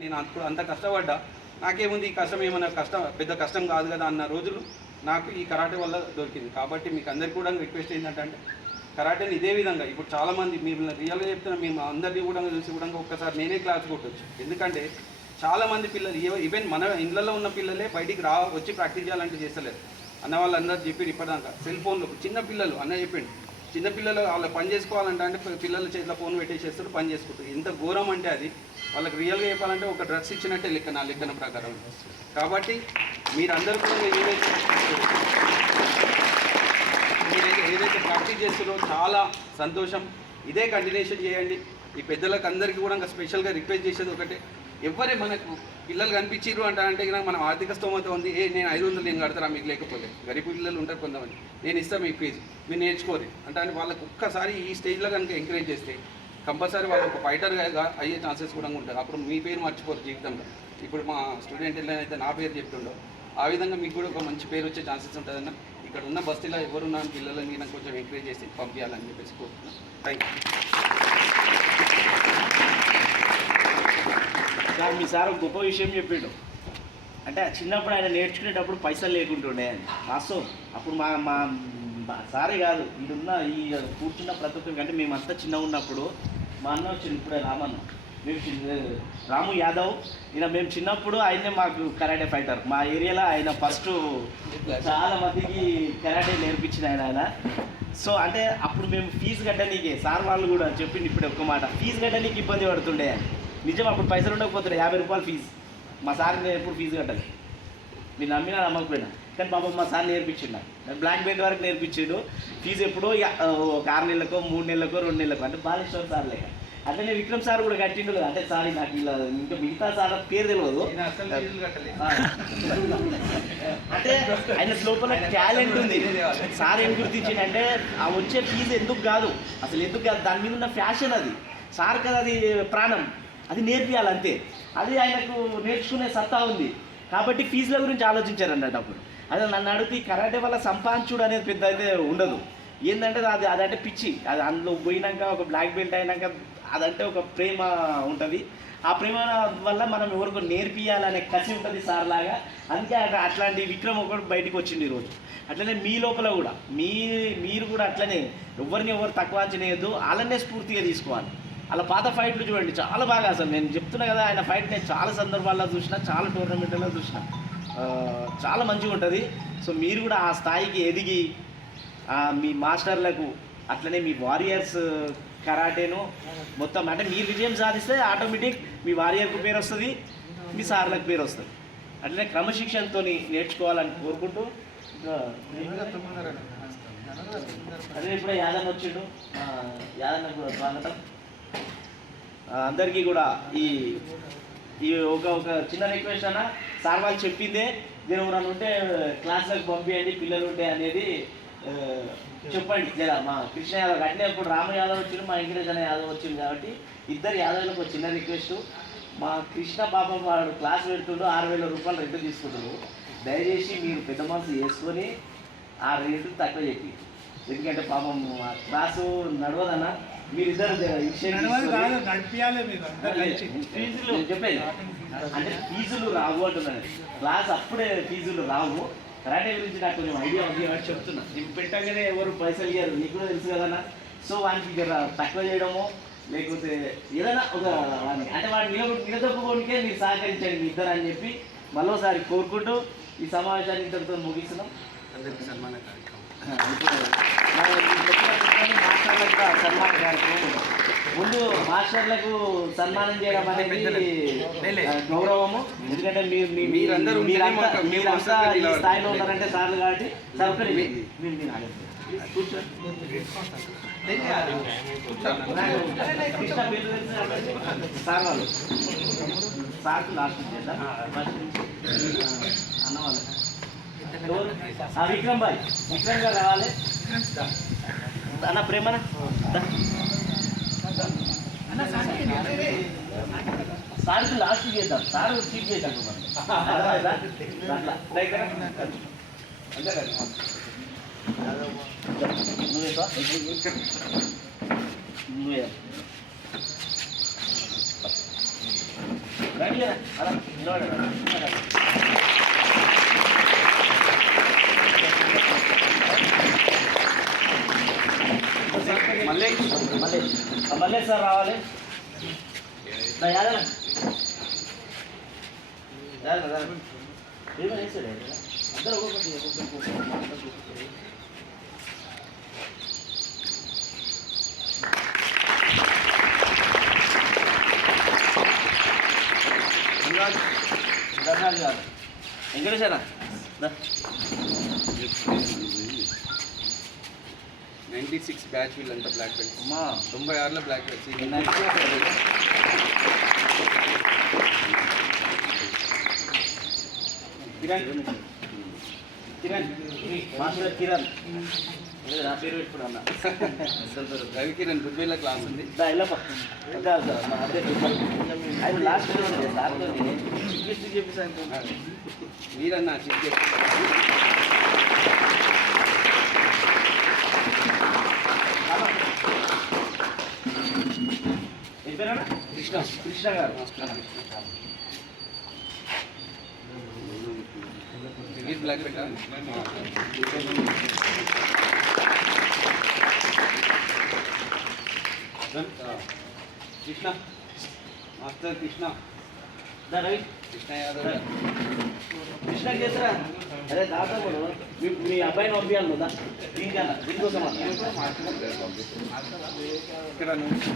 నేను అంత కష్టపడ్డా, నాకేముంది ఈ కష్టం ఏమైనా పెద్ద కష్టం కాదు కదా అన్న రోజులు నాకు ఈ కరాటే వల్ల దొరికింది. కాబట్టి మీకు అందరికీ కూడా రిక్వెస్ట్ ఏంటంటే కరాటేని ఇదే విధంగా ఇప్పుడు చాలామంది మిమ్మల్ని రియల్గా చెప్తున్నా, మేము అందరినీ కూడా చూసి కూడా ఒక్కసారి నేనే క్లాస్ కొట్టవచ్చు. ఎందుకంటే చాలామంది పిల్లలు ఈవెన్ మన ఇళ్ళల్లో ఉన్న పిల్లలే బయటికి వచ్చి ప్రాక్టీస్ చేయాలంటే చేస్తలేరు. అన్న వాళ్ళందరూ చెప్పి ఇప్పటిదాకా సెల్ ఫోన్లో చిన్న పిల్లలు అన్న చెప్పిండు, చిన్నపిల్లలు వాళ్ళ పని చేసుకోవాలంటే పిల్లల చేతిలో ఫోన్ పెట్టేసేస్తారు, పని చేసుకుంటారు. ఎంత ఘోరం అంటే అది వాళ్ళకి రియల్గా చెప్పాలంటే ఒక డ్రగ్స్ ఇచ్చినట్టే లెక్క, నా లెక్కన ప్రకారం. కాబట్టి మీరందరూ కూడా ఏదైతే ప్రాక్టీస్ చేస్తున్నారో చాలా సంతోషం. ఇదే కంటిన్యూషన్ చేయండి. ఈ పెద్దలకు అందరికీ కూడా ఇంకా స్పెషల్గా రిక్వెస్ట్ చేసేది ఒకటే, ఎవరే మనకు పిల్లలు కనిపించారు అంటే మనం ఆర్థిక స్తోమత ఉంది, నేను 500 నేను కడతారా మీకు, లేకపోతే గరీబ్ పిల్లలు ఉంటారు కొంతమంది, నేను ఇస్తాను మీకు ఫీజు, మీరు నేర్చుకోరు అంటే వాళ్ళకి ఒక్కసారి ఈ స్టేజ్లో కనుక ఎంకరేజ్ చేస్తే కంపల్సరీ వాళ్ళు ఒక ఫైటర్గా అయ్యే ఛాన్సెస్ కూడా ఉంటాయి. అప్పుడు మీ పేరు మర్చిపోరు జీవితంలో. ఇప్పుడు మా స్టూడెంట్ అయితే నా పేరు చెప్తుండో ఆ విధంగా మీకు కూడా ఒక మంచి పేరు వచ్చే ఛాన్సెస్ ఉంటుందన్న. ఇక్కడ ఉన్న బస్తీలో ఎవరున్నా పిల్లలని నాకు కొంచెం ఎంకరేజ్ చేసి పంపించాలని చెప్పేసి కోరుతున్నాను. Thank you sir. Me sir గొప్ప విషయం చెప్పిండు. అంటే చిన్నప్పుడు ఆయన నేర్చుకునేటప్పుడు పైసలు లేకుంటుండే అని వాస్తవం. అప్పుడు మా సారే కాదు, ఈడున్న ఈ కూర్చున్న ప్రతి ఒక్కరికి, అంటే మేమంతా చిన్నగా ఉన్నప్పుడు మా అన్న వచ్చింది ఇప్పుడే రామన్న, రాము యాదవ్, ఈయన మేము చిన్నప్పుడు ఆయనే మాకు కరాటే ఫైటర్. మా ఏరియాలో ఆయన ఫస్ట్ చాలా మందికి కరాటే నేర్పించిన ఆయన. సో అంటే అప్పుడు మేము ఫీజు కట్టనీకే సార్ వాళ్ళు కూడా చెప్పింది ఇప్పుడే ఒక్క మాట, ఫీజు కట్టనీకి ఇబ్బంది పడుతుండే. నిజం, అప్పుడు పైసలు ఉండకపోతుండే, 50 రూపాయలు ఫీజు. మా సార్ నేను ఎప్పుడు ఫీజు కట్టాలి, మీరు నమ్మినా నమ్మకపోయినా. కానీ పాపం మా సార్ నేర్పించిండు, బ్లాక్ బెల్ట్ వరకు నేర్పించాడు. ఫీజు ఎప్పుడో ఒక 6 నెలలకో 3 నెలలకో 2 నెలలకో, అంటే బాలేశ్వర్ సార్లే. అట్లనే విక్రమ్ సార్ కూడా కట్టిండు కదా. అంటే సార్ నాకు ఇలా ఇంకా మిగతా సార్ పేరు తెలియదు. అంటే ఆయన లోపల టాలెంట్ ఉంది. సార్ ఏం గుర్తించిందంటే ఆ వచ్చే ఫీజు ఎందుకు కాదు, అసలు ఎందుకు కాదు, దాని మీద ఉన్న ఫ్యాషన్ అది. సార్ కదా అది ప్రాణం, అది నేర్పియాలి అంతే. అది ఆయనకు నేర్చుకునే సత్తా ఉంది. కాబట్టి ఫీజుల గురించి ఆలోచించారు అన్నట్టు. అప్పుడు అదే నన్ను అడిగితే కరాటే వల్ల సంపాదించుడు అనేది పెద్ద అయితే ఉండదు. ఏంటంటే అదంటే పిచ్చి. అది అందులో పోయినాక ఒక బ్లాక్ బెల్ట్ అయినాక అదంటే ఒక ప్రేమ ఉంటుంది. ఆ ప్రేమ వల్ల మనం ఎవరికో నేర్పియాలనే కసి ఉంటుంది సార్ లాగా. అందుకే అట్లాంటి విక్రమ్ ఒకటి బయటకు వచ్చింది ఈరోజు. అట్లనే మీ లోపల కూడా మీరు కూడా అట్లనే ఎవరిని ఎవరు తక్కువ అంచనేయద్దు, వాళ్ళనే స్ఫూర్తిగా తీసుకోవాలి. అలా పాత ఫైట్లు చూడండి, చాలా బాగా. అసలు నేను చెప్తున్నా కదా, ఆయన ఫైట్ నేను చాలా సందర్భాల్లో చూసిన, చాలా టోర్నమెంట్లో చూసిన, చాలా మంచిగా ఉంటుంది. సో మీరు కూడా ఆ స్థాయికి ఎదిగి మీ మాస్టర్లకు అట్లనే మీ వారియర్స్ కరాటేను మొత్తం, అంటే మీరు విజయం సాధిస్తే ఆటోమేటిక్ మీ వారియర్కు పేరు వస్తుంది, మీ సార్లకు పేరు వస్తుంది. అట్లనే క్రమశిక్షణతో నేర్చుకోవాలని కోరుకుంటూ, అదే ఇప్పుడే యాదన్న వచ్చిండు, యాదన్న స్వాగతం. అందరికీ కూడా ఈ ఒక చిన్న రిక్వెస్ట్ అన్న, సార్ వాళ్ళు చెప్పిందే నేను ఎవరైనా ఉంటే క్లాస్లకు పంపించండి పిల్లలు ఉంటే అనేది చెప్పండి జరా. మా కృష్ణ యాదవ్ అంటే ఇప్పుడు రామ యాదవ్ వచ్చిండు, మా వెంకటేష్ అనే యాదవ్ వచ్చింది. కాబట్టి ఇద్దరు యాదవ్లకు ఒక చిన్న రిక్వెస్ట్, మా కృష్ణ పాపం వాడు క్లాస్ పెడుతుండో 6,000 రూపాయలు రెంట్ తీసుకుంటారు. దయచేసి మీరు పెద్ద మనసు చేసుకొని ఆ రేటు తక్కువ చెప్పి, ఎందుకంటే పాపం క్లాసు నడవదన్న. మీరిద్దరు చెప్పేది అంటే ఫీజులు రావు అంటున్నాను. క్లాస్ అప్పుడే ఫీజులు రావు. కరాటే గురించి నాకు కొంచెం ఐడియా ఉంది కాబట్టి చెప్తున్నా. నీకు పెట్టగానే ఎవరు పైసలు ఇయ్యారు, నీకు కూడా తెలుసు కదన్నా. సో వానికి తక్కువ చేయడము లేకపోతే ఏదైనా ఒక అంటే వాడిని నిలదొక్కుకోనికే మీరు సహకరించండి మీ ఇద్దరు అని చెప్పి మరోసారి కోరుకుంటూ ఈ సమావేశాన్ని ఇద్దరితో ముగిస్తున్నాం. అందరికీ సన్మాన కార్యక్రమం. మాస్టర్లకు సన్మాన కార్యక్రమం ముందు మాస్టర్లకు సన్మానం చేయడం అనేది గౌరవము. ఎందుకంటే మీరందరూ మీరంతా ఈ స్థాయిలో ఉన్నారంటే సార్లు కాబట్టి సరఫరీ సార్ వాళ్ళు సార్కు లాస్ట్ చేద్దాం అన్న వాళ్ళు. విక్రమ్ భాయ్, విక్రమ్ గారు రావాలి అన్న. ప్రేమన సార్కి లాస్ట్ చేద్దాం, సార్ చీట్ చేద్దాం నువ్వే రండి అలా నిలబడండి. మళ్ళీ మళ్ళీ సార్ రావాలి. యాదన ఏమైనా వేసాడు అందరూ ధర్నాలు కాదు వెంకటేశారా 96 బ్యాచ్ వీళ్ళంతా బ్లాక్ బెల్ట్. అమ్మా 96లో black belt. Kiran master Kiran నా పేరు పెట్టుకున్నా రవికిరణ్ గుడ్వేల క్లాస్ ఉంది. ఆయన లాస్ట్ సార్తో చెప్పేసాను. మీరన్నా చెక్ చేసి Krishna Krishna garu black belt. Krishna master Krishna Ravi Krishna Yadav. Krishna చేసరా అరే దాదా మీ అబ్బాయిని పంపించాలి కదా దీనికన్నా దీనికోసం ఇక్కడ నువ్వు